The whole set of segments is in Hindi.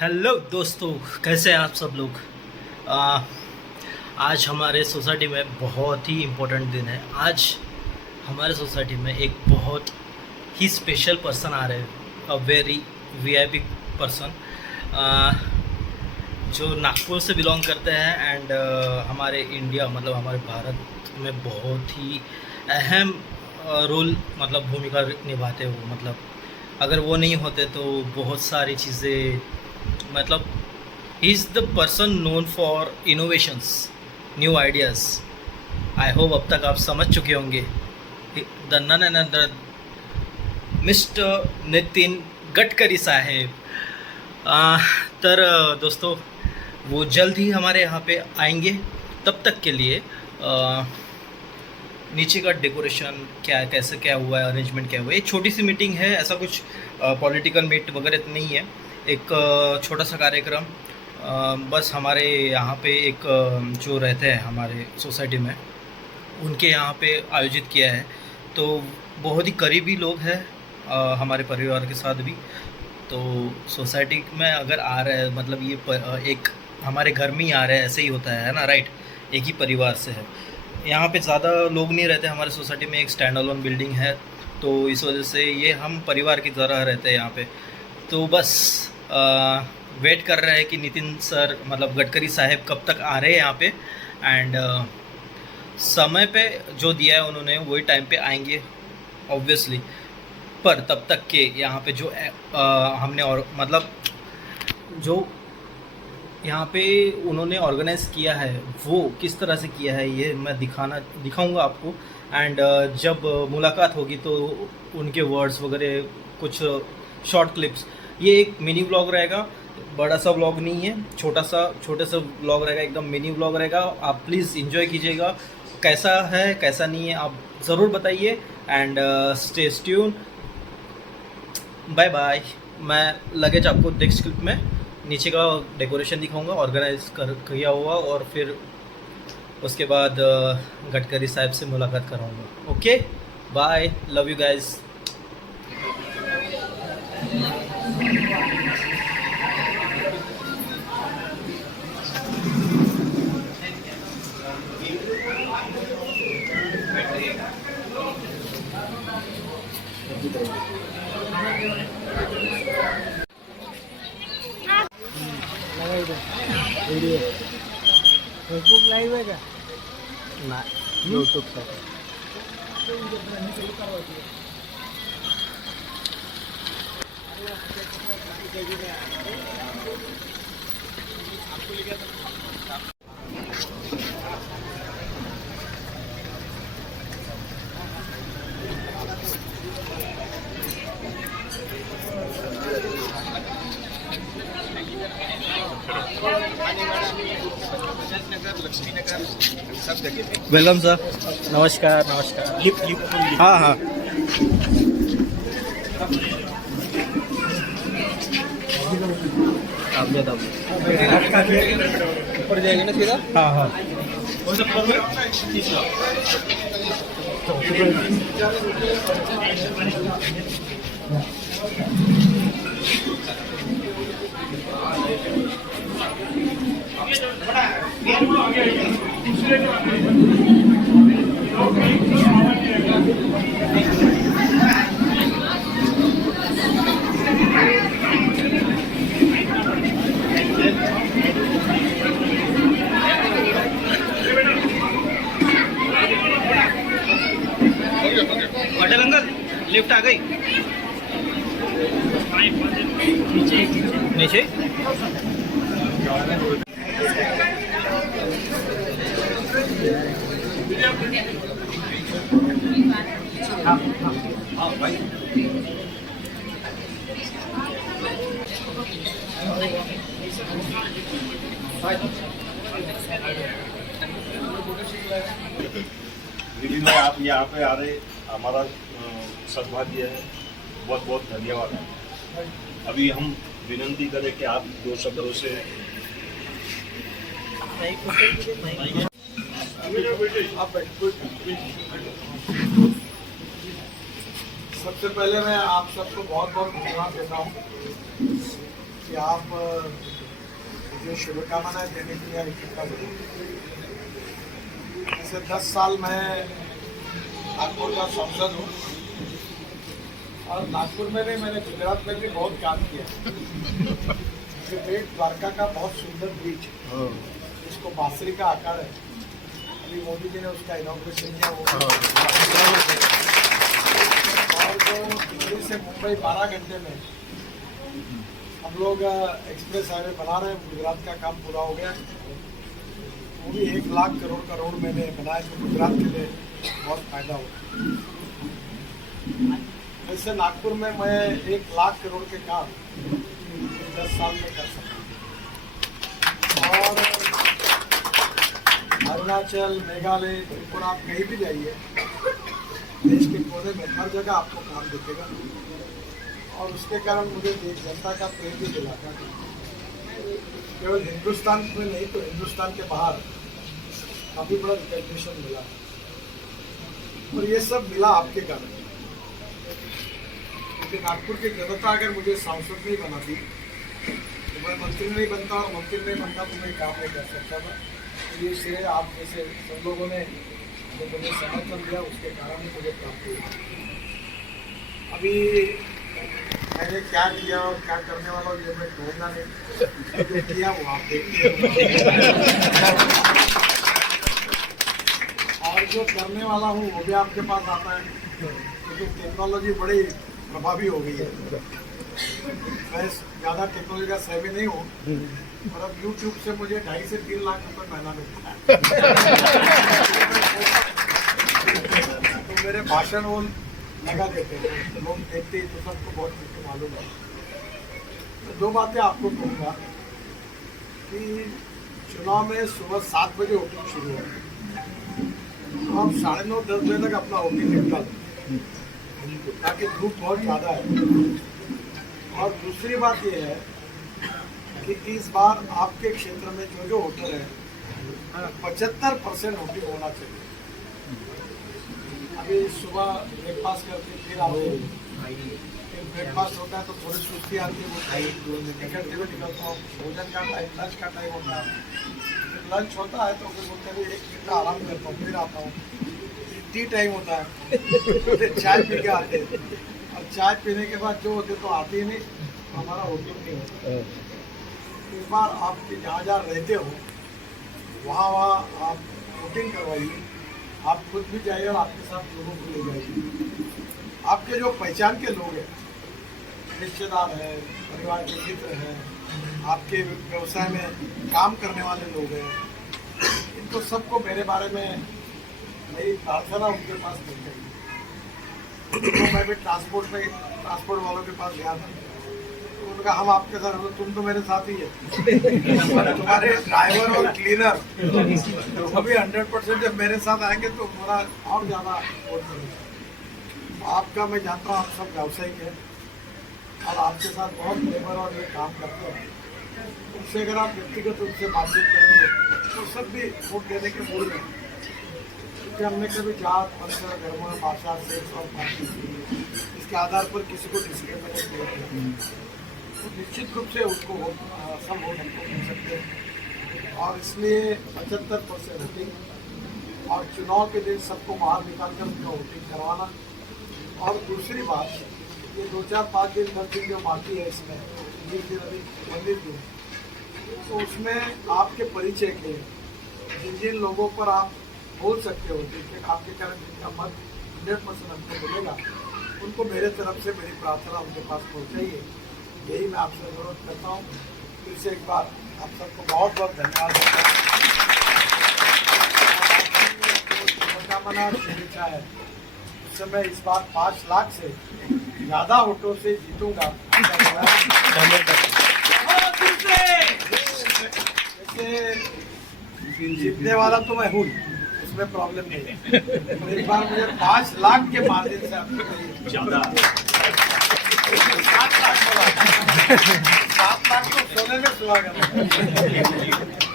हेलो दोस्तों, कैसे हैं आप सब लोग। आ, आज हमारे सोसाइटी में बहुत ही इम्पोर्टेंट दिन है। आज हमारे सोसाइटी में एक बहुत ही स्पेशल पर्सन आ रहे हैं, अ वेरी वीआईपी पर्सन, जो नागपुर से बिलोंग करते हैं एंड हमारे इंडिया मतलब हमारे भारत में बहुत ही अहम रोल मतलब भूमिका निभाते हो। मतलब अगर वो नहीं होते तो बहुत सारी चीज़ें मतलब he is the person known for innovations, new ideas. I hope अब तक आप समझ चुके होंगे। The none and other mister Nitin Gadkari साहेब। तर दोस्तों, वो जल्द ही हमारे यहाँ पे आएंगे। तब तक के लिए नीचे का डेकोरेशन क्या कैसे क्या हुआ है, अरेंजमेंट क्या हुआ है, एक छोटी सी मीटिंग है, ऐसा कुछ पॉलिटिकल मीट वगैरह नहीं है। एक छोटा सा कार्यक्रम, बस हमारे यहाँ पे एक जो रहते हैं हमारे सोसाइटी में उनके यहाँ पे आयोजित किया है। तो बहुत ही करीबी लोग हैं हमारे परिवार के साथ भी। तो सोसाइटी में अगर आ रहे हैं मतलब ये एक हमारे घर में ही आ रहे हैं, ऐसे ही होता है ना, राइट। एक ही परिवार से है। यहाँ पे ज़्यादा लोग नहीं रहते हमारे सोसाइटी में, एक स्टैंड अलोन बिल्डिंग है। तो इस वजह से ये हम परिवार की तरह रहते हैं यहाँ पे। तो बस वेट कर रहे हैं कि नितिन सर मतलब गडकरी साहब कब तक आ रहे हैं यहाँ पे। एंड समय पे जो दिया है उन्होंने वही टाइम पे आएंगे ऑब्वियसली। पर तब तक के यहाँ पे जो हमने और मतलब जो यहाँ पे उन्होंने ऑर्गेनाइज़ किया है वो किस तरह से किया है ये मैं दिखाऊंगा आपको। एंड जब मुलाकात होगी तो उनके वर्ड्स वगैरह कुछ शॉर्ट क्लिप्स, ये एक मिनी व्लॉग रहेगा, बड़ा सा व्लॉग नहीं है, छोटे सा व्लॉग रहेगा, एकदम मिनी व्लॉग रहेगा। आप प्लीज़ इन्जॉय कीजिएगा। कैसा है कैसा नहीं है आप ज़रूर बताइए। And stay tune. Bye bye. मैं लगेज आपको नेक्स्ट क्लिप में नीचे का डेकोरेशन दिखाऊंगा, ऑर्गेनाइज कर किया हुआ, और फिर उसके बाद गडकरी साहब से मुलाकात कराऊंगा। Okay bye, love you guys. Video Facebook live है क्या? ना, यूट्यूब पर। Welcome sir. नमस्कार नमस्कार। हाँ हाँ आप ऊपर जाएंगे ना सीधा। हाँ हाँ होटल अंकल, लिफ्ट आ गई नीचे। हाँ भाई। दीदी में आप यहाँ पे आ रहे, हमारा सद्भाग्य है। बहुत बहुत धन्यवाद। अभी हम विनंती करें कि आप दो शब्दों से सबसे पहले मैं आप सबको बहुत बहुत धन्यवाद देता हूँ कि आप मुझे शुभकामनाएं देने के लिए इकट्ठा हुए। ऐसे 10 साल मैं नागपुर का सांसद हूँ और नागपुर में भी मैंने गुजरात में भी बहुत काम किया। बेट द्वारका का बहुत सुंदर बीच है, जिसको बांसुरी का आकार है। अभी मोदी जी ने उसका इनॉग्रेशन किया वो और जो दिल्ली से मुंबई 12 घंटे में हम लोग एक्सप्रेस हाईवे बना रहे हैं। गुजरात का काम पूरा हो गया, वो भी 1 लाख करोड़ का रोड मैंने बनाया, तो गुजरात के लिए बहुत फायदा होगा। वैसे नागपुर में मैं 1 लाख करोड़ के काम 10 साल में कर सकता। और अरुणाचल, मेघालय, त्रिपुरा, आप कहीं भी जाइए देश के कोने में हर जगह आपको काम दिखेगा। और उसके कारण मुझे देश जनता का प्रेम भी मिला था, केवल हिंदुस्तान में नहीं तो हिंदुस्तान के बाहर काफ़ी बड़ा रिकग्निशन मिला। और ये सब मिला आपके कारण, क्योंकि नागपुर की जनता अगर मुझे सांसद नहीं बनाती तो मैं मंत्री नहीं बनता, और मंत्री नहीं बनता तो मैं काम नहीं कर सकता था। तो ये श्रेय आप जैसे सब लोगों ने जो मुझे समर्थन दिया उसके कारण ही मुझे प्राप्त हुआ। अभी मैंने क्या किया और क्या करने वाला हूँ ये मैं कहूँगा नहीं, जो किया वो आप देखते और जो करने वाला हूँ वो भी आपके पास आता है, क्योंकि टेक्नोलॉजी बड़ी प्रभावी हो गई है। मैं ज़्यादा टेक्नोलॉजी का सेवी नहीं हूँ, और अब YouTube से मुझे 2.5 से 3 लाख रुपए महीना मिलता है। तो मेरे भाषण वो लगा देते हैं, लोग देखते ही तो सबको बहुत कुछ मालूम है। तो 2 बातें आपको कहूँगा कि चुनाव में सुबह 7 बजे वोटिंग शुरू हो, तो हम 9:30-10 बजे तक अपना वोटिंग निपटा दें, ताकि धूप बहुत ज़्यादा है। और दूसरी बात ये है कि इस बार आपके क्षेत्र में जो वोटर है 75% वोटिंग होना चाहिए। अभी सुबह ब्रेकफास्ट करके फिर आते फिर ब्रेकफास्ट होता है तो थोड़ी सुस्ती आती है, वो निकलते हुए निकलता हूँ। भोजन का टाइम, लंच का टाइम होता है, फिर लंच होता है तो फिर बोलते हुए 1 घंटा आराम करता हूँ, फिर आता हूँ। टी टाइम होता है, फिर चाय पी के आते हैं, और चाय पीने के बाद जो होते तो आते ही नहीं, तो हमारा वोटिंग नहीं होता। इस बार आप जहाँ जहाँ रहते हो वहाँ आप वोटिंग करवाइए। आप खुद भी जाइए और आपके साथ लोगों को ले जाइए। आपके जो पहचान के लोग हैं, रिश्तेदार हैं, परिवार के मित्र हैं, आपके व्यवसाय में काम करने वाले लोग हैं, इनको सबको मेरे बारे में मेरी प्रार्थना उनके पास मिल गई। तो मैं भी ट्रांसपोर्ट वालों के पास गया था, तो उनका हम आपके साथ, तुम तो मेरे साथ ही है, तुम्हारे ड्राइवर और क्लीनर अभी 100% जब मेरे साथ आएंगे तो थोड़ा और ज़्यादा वोट करेंगे। आपका मैं जानता हूँ आप सब व्यावसायिक हैं और आपके साथ बहुत लेबर और ये काम करते हैं। उनसे अगर आप व्यक्तिगत रूप से बातचीत करेंगे तो सब भी वोट देने के मूड में, क्योंकि हमने कभी जात, पंथ, धर्म, भाषा, सेक्स और पार्टी इसके आधार पर किसी को डिस्क्रिमिनेट नहीं किया, तो निश्चित रूप से उसको सब वोट हमको मिल सकते हैं। और इसलिए 75% वोटिंग, और चुनाव के दिन सबको बाहर निकाल कर उनका वोटिंग करवाना। और दूसरी बात, ये 2-4-5 दिन 10 दिन जो बाकी है इसमें 20 दिन अभी 19 दिन, तो उसमें आपके परिचय के जिन जिन लोगों पर आप बोल सकते हो, जिनके आपके कारण जिनका मत 100% हमको मिलेगा, उनको मेरे तरफ से मेरी प्रार्थना उनके पास पहुँचाइए। यही मैं आपसे अनुरोध करता हूँ। फिर से एक बार आप सबको बहुत बहुत धन्यवाद देता हूँ। शुभकामना शुभेच्छा है, उससे मैं इस बार 5 लाख से ज़्यादा वोटों से जीतूंगा। वैसे जीतने वाला तो मैं हूँ, उसमें प्रॉब्लम नहीं है, तो एक बार मुझे 5 लाख के मार्जिन से आपको ज़्यादा 7 लाख तो सोने में सुहागा।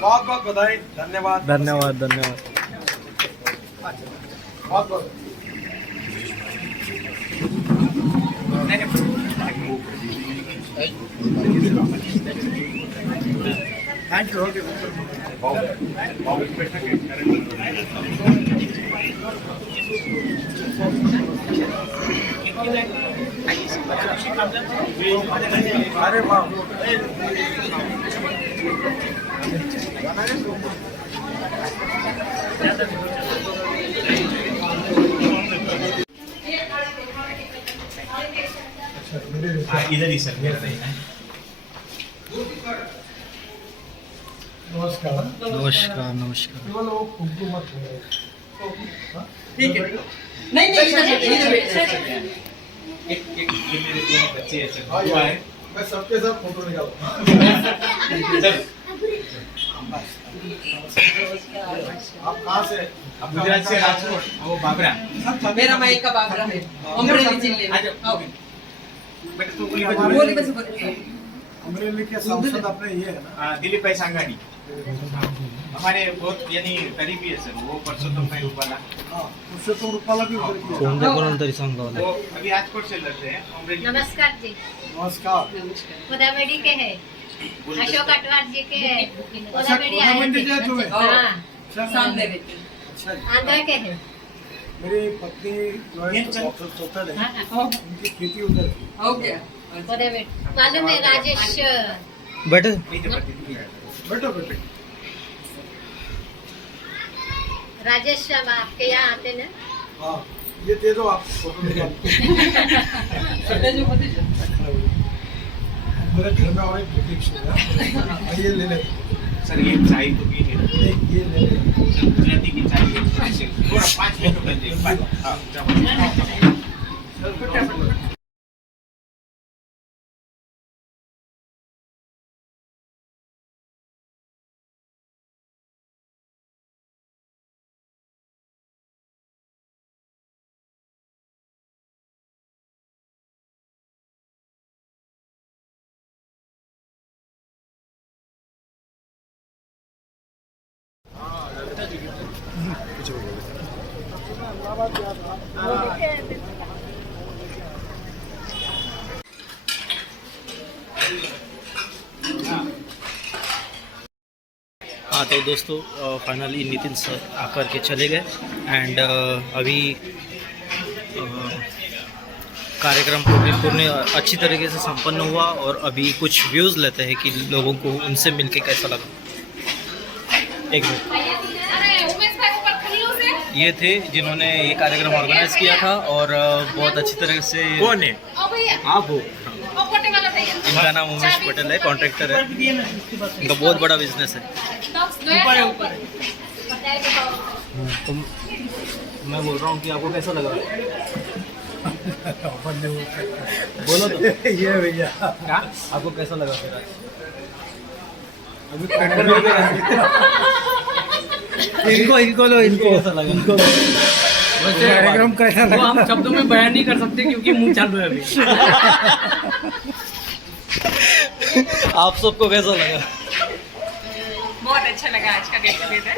बहुत बहुत बधाई, धन्यवाद धन्यवाद धन्यवाद। बहुत बहुत थैंक यू ओके अरे वाह इधर ही सर नमस्कार नमस्कार नमस्कार। केवल वो कुमकुम मत हो ठीक है नहीं एक ये मेरे दोनों बच्चे हैं सर दुआ है मैं सबके साथ फोटो निकालूंगा आप कहाँ से गुजरात से राजकोट वो बाबरा मेरा मायका बाबरा है अमरेली जिले में आओ बेटा तू बोली बस बोली अमरेली के सांसद अपने ये है ना दिलीप भाई सांगानी हमारे बहुत यानी करीबी है सर वो परसोत्तम भाई रूपाला हाँ पुरुषोत्तम रूपाला भी उधर की है। कोणत्या कोणाला तरी सांगा मला। वो अभी राजकोट से लड़ते हैं अमरेली नमस्कार जी। नमस्कार गोदावरी के है, अशोक अटवार जी के है, अच्छा गोदावरी आए गोदावरी थे। जी तुम्हें हाँ, सामने रहते अच्छा जी। आंध्रा के है। मेरी पत्नी जो है डॉक्टर तोतल है उनकी खेती उधर की हो गया गोदावरी मालूम है राजेश बैठे बैठो बैठो राजेश साहब आपके यहाँ आते ना। हाँ ये दे दो आप फोटो निकाल छोटे जो बोले मेरे घर में और एक बुटीक है ये ले ले सर ये चाय तो पी नहीं नहीं ये ले ले सर गुजराती की चाय है थोड़ा 5 मिनट कर दे हाँ हाँ तो दोस्तों फाइनली नितिन सर आकर के चले गए एंड अभी कार्यक्रम पूर्ण अच्छी तरीके से संपन्न हुआ और अभी कुछ व्यूज़ लेते हैं कि लोगों को उनसे मिलके कैसा लगा। एक मिनट, ये थे जिन्होंने ये कार्यक्रम ऑर्गेनाइज किया था और बहुत अच्छी तरह से। कौन है आप हो? इनका नाम उमेश पटेल है, कॉन्ट्रैक्टर है, इनका बहुत बड़ा बिजनेस है। तो मैं बोल रहा हूँ कि आपको कैसा लगा? बोलो तो। ये भैया क्या आपको कैसा लगा फिर आज? अभी इनको लो, इनको कैसा लगा? इनको कार्यक्रम कैसा वो हम शब्दों में बयान नहीं कर सकते क्योंकि मुंह चालू है अभी। आप सबको कैसा लगा? बहुत अच्छा लगा आज का गेट टुगेदर।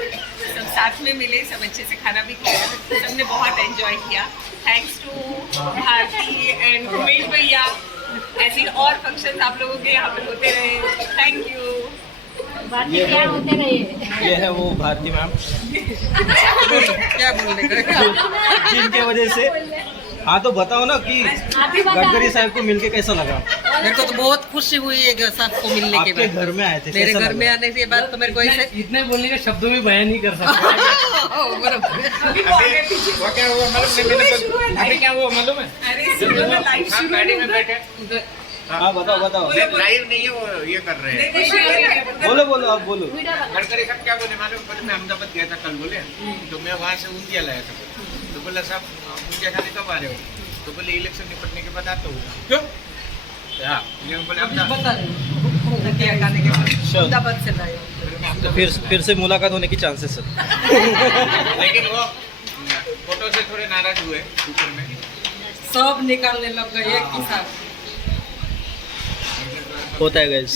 सब साथ में मिले, सब अच्छे से खाना भी खाया, सबने बहुत एंजॉय किया। Thanks to Bharti and Umesh भैया। ऐसे और फंक्शंस आप लोगों के यहाँ पे होते रहे। Thank you. बाकी क्या होते रहे। ये है वो भारती मैम क्या बोलने का जिनके वजह से। हाँ तो बताओ ना कि गडकरी साहब को मिलके कैसा लगा? मेरे को तो बहुत खुशी हुई है सबको मिलने के आपके बाद। घर में आए थे, मेरे कैसा घर में लगा? आने के बाद तो मेरे को ऐसे इतने बोलने का शब्दों में बयान नहीं कर सकते। क्या हुआ अभी क्या हुआ मालूम है अरे सुनो ना, लाइव शुरू गाड़ी में बैठे हाँ बताओ बताओ। लाइव नहीं है वो ये कर रहे हैं बोलो बोलो आप बोलो। गडकरी साहब क्या बोले मालूम? बोले मैं अहमदाबाद गया था कल, बोले तो मैं वहाँ से ऊंधिया लाया था। तो बोला साहब ऊंधिया खाने कब आ रहे हो? तो बोले इलेक्शन निपटने के बाद आता हूँ। क्यों? हाँ ये बोले अहमदाबाद। बता रही हूँ क्या खाने के बाद अहमदाबाद से लाए। तो फिर से मुलाकात होने की चांसेस है। लेकिन वो फोटो से थोड़े नाराज हुए ऊपर में। सब निकालने लग गए एक ही साथ। होता है गाइस।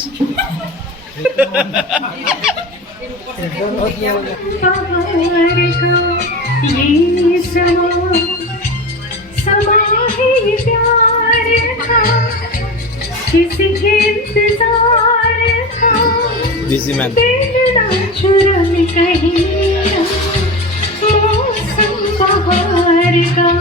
ये समा समा है प्यार का किसी के बिजी मैन। दिल ना चुरा कहीं मौसम बहार का।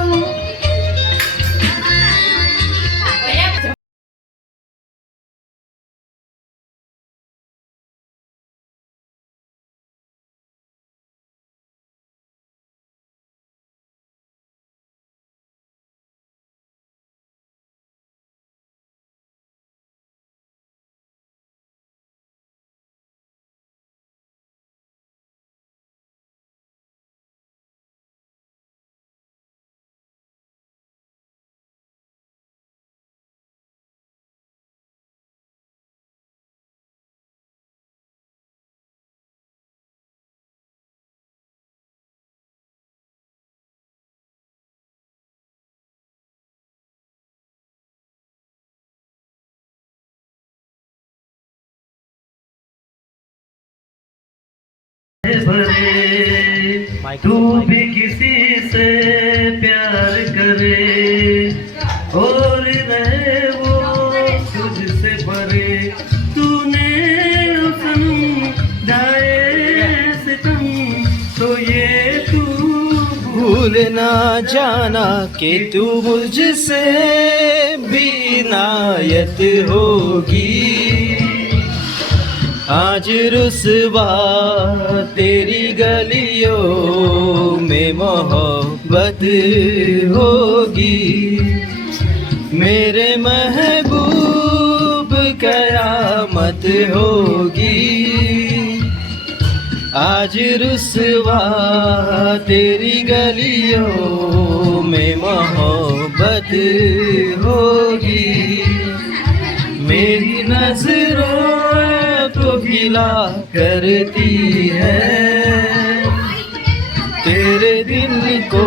तू भी किसी से प्यार करे और रहे वो तुझसे परे। तूने समझाए सितम तो ये तू भूल ना जाना कि तू मुझसे भी इनायत होगी। आज रुसवा तेरी गलियों में मोहब्बत होगी। मेरे महबूब कयामत होगी। आज रुसवा तेरी गलियों में मोहब्बत होगी। मेरी नजरों को गिला करती है तेरे दिल को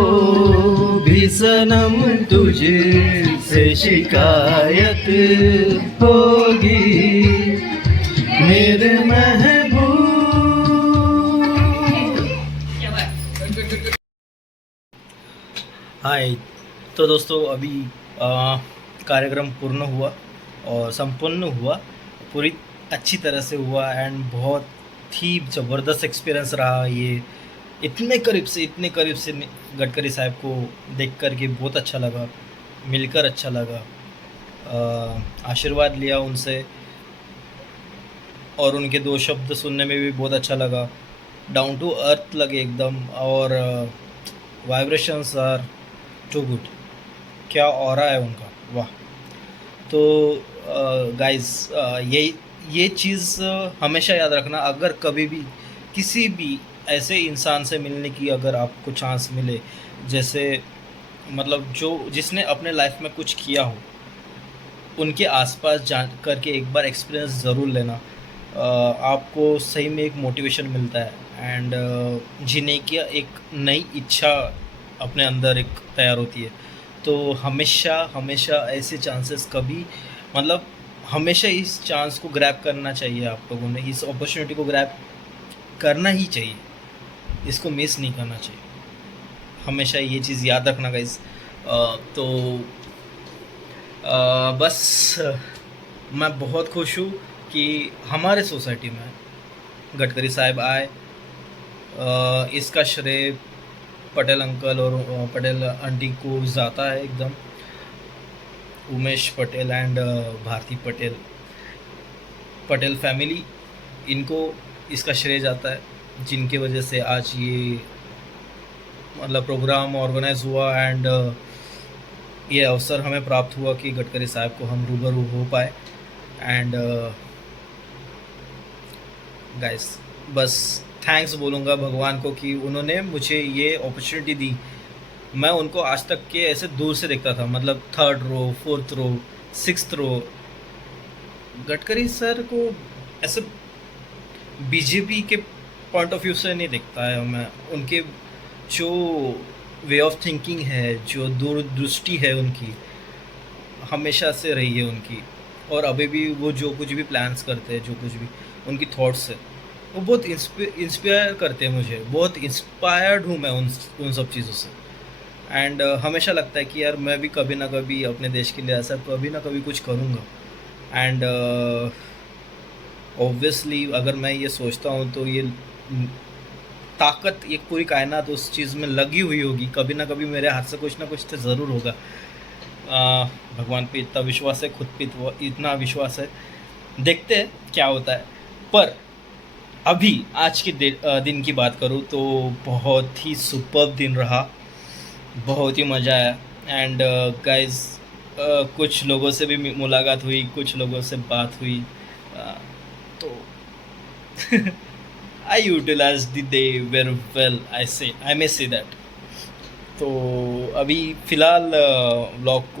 भी सनम तुझसे शिकायत होगी। मेरे महबूब। हाय, तो दोस्तों अभी कार्यक्रम पूर्ण हुआ और संपन्न हुआ, पूरी अच्छी तरह से हुआ एंड बहुत ही ज़बरदस्त एक्सपीरियंस रहा ये। इतने करीब से गडकरी साहब को देख कर के बहुत अच्छा लगा, मिलकर अच्छा लगा, आशीर्वाद लिया उनसे और उनके 2 शब्द सुनने में भी बहुत अच्छा लगा। डाउन टू अर्थ लगे एकदम और वाइब्रेशंस आर टू गुड। क्या ऑरा है उनका, वाह। तो गाइस ये चीज़ हमेशा याद रखना, अगर कभी भी किसी भी ऐसे इंसान से मिलने की अगर आपको चांस मिले, जैसे मतलब जिसने अपने लाइफ में कुछ किया हो, उनके आसपास जा कर के एक बार एक्सपीरियंस ज़रूर लेना। आपको सही में एक मोटिवेशन मिलता है एंड जीने की एक नई इच्छा अपने अंदर एक तैयार होती है। तो हमेशा ऐसे चांसेस कभी मतलब हमेशा इस चांस को ग्रैब करना चाहिए। आप लोगों ने इस अपॉर्चुनिटी को ग्रैब करना ही चाहिए, इसको मिस नहीं करना चाहिए। हमेशा ये चीज़ याद रखना गाइस। तो बस मैं बहुत खुश हूँ कि हमारे सोसाइटी में गडकरी साहब आए। इसका श्रेय पटेल अंकल और पटेल आंटी को जाता है एकदम। उमेश पटेल एंड भारती पटेल फैमिली, इनको इसका श्रेय जाता है, जिनके वजह से आज ये मतलब प्रोग्राम ऑर्गेनाइज हुआ एंड ये अवसर हमें प्राप्त हुआ कि गडकरी साहब को हम रूबरू हो पाए। एंड गाइस बस थैंक्स बोलूँगा भगवान को कि उन्होंने मुझे ये अपॉर्चुनिटी दी। मैं उनको आज तक के ऐसे दूर से देखता था, मतलब 3rd रो, 4th रो, 6th रो। गडकरी सर को ऐसे बीजेपी के पॉइंट ऑफ व्यू से नहीं देखता है मैं। उनके जो वे ऑफ थिंकिंग है, जो दूरदृष्टि है उनकी, हमेशा से रही है उनकी। और अभी भी वो जो कुछ भी प्लान्स करते हैं, जो कुछ भी उनकी थॉट्स है, वो बहुत इंस्पायर करते हैं मुझे। बहुत इंस्पायर्ड हूँ मैं उन सब चीज़ों से। एंड हमेशा लगता है कि यार मैं भी कभी ना कभी अपने देश के लिए ऐसा कभी ना कभी कुछ करूँगा। एंड ऑब्वियसली अगर मैं ये सोचता हूँ तो ये ताकत, ये पूरी कायनात उस चीज़ में लगी हुई होगी, कभी ना कभी मेरे हाथ से कुछ ना कुछ तो ज़रूर होगा। भगवान पे इतना विश्वास है, खुद पे इतना विश्वास है, देखते हैं क्या होता है। पर अभी आज के दिन की बात करूँ तो बहुत ही सुपर्ब दिन रहा, बहुत ही मज़ा आया। एंड गाइस कुछ लोगों से भी मुलाकात हुई, कुछ लोगों से बात हुई, तो I utilise the day very well, I may say that. तो अभी फ़िलहाल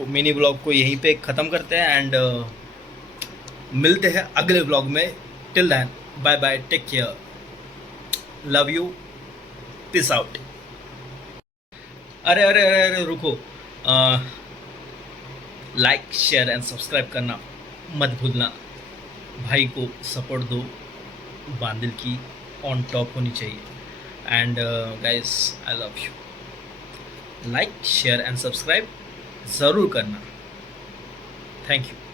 मिनी ब्लॉग को यहीं पे ख़त्म करते हैं एंड मिलते हैं अगले ब्लॉग में। Till then bye bye, take care, love you, peace out. अरे अरे अरे अरे रुको, लाइक शेयर एंड सब्सक्राइब करना मत भूलना। भाई को सपोर्ट दो, बांदिल की ऑन टॉप होनी चाहिए। And guys I love you. Like share and subscribe ज़रूर करना। Thank you.